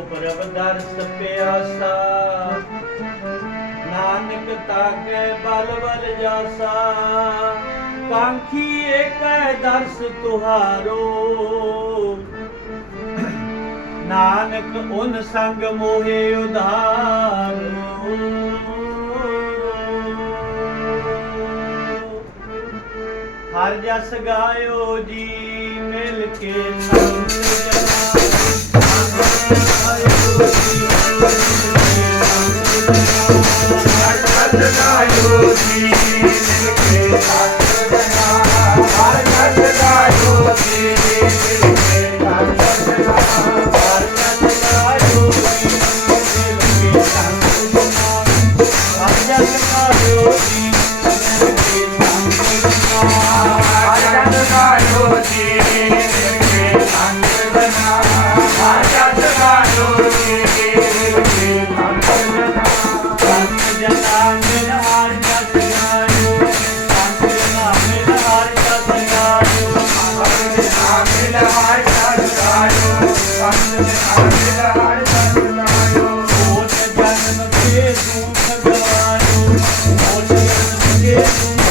ਪ੍ਰਭ ਦਰਸ ਪਿਆਸਾ ਨਾਨਕ ਤਾਕੇ ਬਲ ਬਲ ਜਾਸਾ। ਕਾਂਖੀ ਏਕੈ ਦਰਸ ਤੁਹਾਰੋ। ਨਾਨਕ ਉਨ ਸੰਗ ਮੋਹਿ ਉਧਾਰੋ। ਹਰ ਜਸ ਗਾਇਓ ਜੀ ਮਿਲ ਕੇ ਸੰਗ Yeah.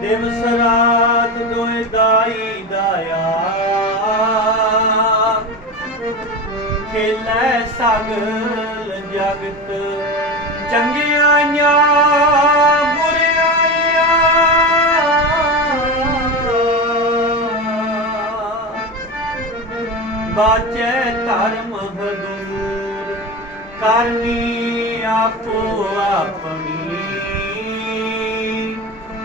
ਦਿਵਸ ਰਾਤ ਦੋਇ ਦਾਈ ਦਾਇਆ ਖੇਲੇ ਸਗਲ ਜਗਤ ਚੰਗਿਆਈਆਂ ਬੁਰਿਆਈਆਂ ਧਰਮ ਹਦੂਰ ਕਰਨੀ ਆਪੋ ਆਪਣੀ।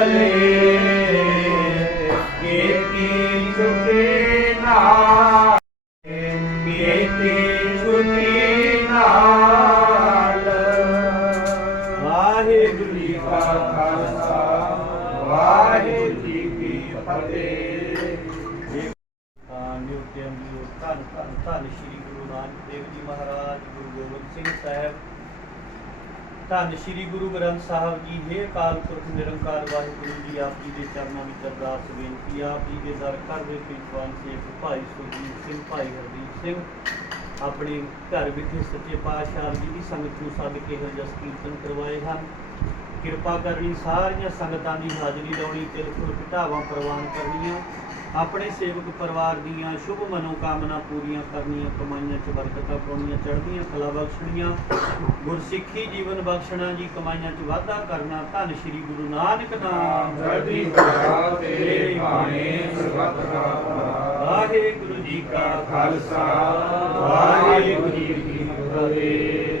ਉਜਲੇ ਧੰਨ ਸ਼੍ਰੀ ਗੁਰੂ ਗ੍ਰੰਥ ਸਾਹਿਬ ਜੀ, ਹੈ ਅਕਾਲ ਪੁਰਖ ਨਿਰੰਕਾਰ, ਵਾਹਿਗੁਰੂ ਜੀ, ਆਪ ਜੀ ਦੇ ਚਰਨਾਂ ਵਿੱਚ ਅਰਦਾਸ ਬੇਨਤੀ ਆਪ ਜੀ ਦੇ ਦਰ ਘਰ ਦੇ ਵਿਦਵਾਨ ਸੇਖ ਭਾਈ ਸੁਰਜੀਤ ਸਿੰਘ, ਭਾਈ ਹਰਦੀਪ ਸਿੰਘ, ਆਪਣੇ ਘਰ ਵਿਖੇ ਸੱਚੇ ਪਾਤਸ਼ਾਹ ਜੀ ਦੀ ਸੰਗਤ ਨੂੰ ਸੱਦ ਕੇ ਹਰਜਸ ਕੀਰਤਨ ਕਰਵਾਏ ਹਨ। ਕਿਰਪਾ ਕਰਨੀ ਸਾਰੀਆਂ ਸੰਗਤਾਂ ਦੀ ਹਾਜ਼ਰੀ ਲਾਉਣੀ ਤਿਲ ਫੁਲ ਘਟਾਵਾਂ ਪ੍ਰਵਾਨ ਕਰਨੀਆਂ। ਆਪਣੇ ਸੇਵਕ ਪਰਿਵਾਰ ਦੀਆਂ ਸ਼ੁਭ ਮਨੋਕਾਮਨਾ ਪੂਰੀਆਂ ਕਰਨੀਆਂ ਕਮਾਈਆਂ 'ਚ ਬਰਕਤਾਂ ਪਾਉਣੀਆਂ ਚੜ੍ਹਦੀਆਂ ਕਲਾ ਬਖਸ਼ਣੀਆਂ ਗੁਰਸਿੱਖੀ ਜੀਵਨ ਬਖਸ਼ਣਾ ਜੀ ਕਮਾਈਆਂ 'ਚ ਵਾਧਾ ਕਰਨਾ ਧੰਨ ਸ਼੍ਰੀ ਗੁਰੂ ਨਾਨਕ ਨਾਮ। ਚੜ੍ਹਦੀ ਕਲਾ ਤੇਰੇ ਭਾਣੇ ਸਰਬੱਤ ਦਾ। ਵਾਹਿਗੁਰੂ ਜੀ ਕਾ ਖਾਲਸਾ। ਵਾਹਿਗੁਰੂ ਜੀ ਕੀ ਫਤਿਹ।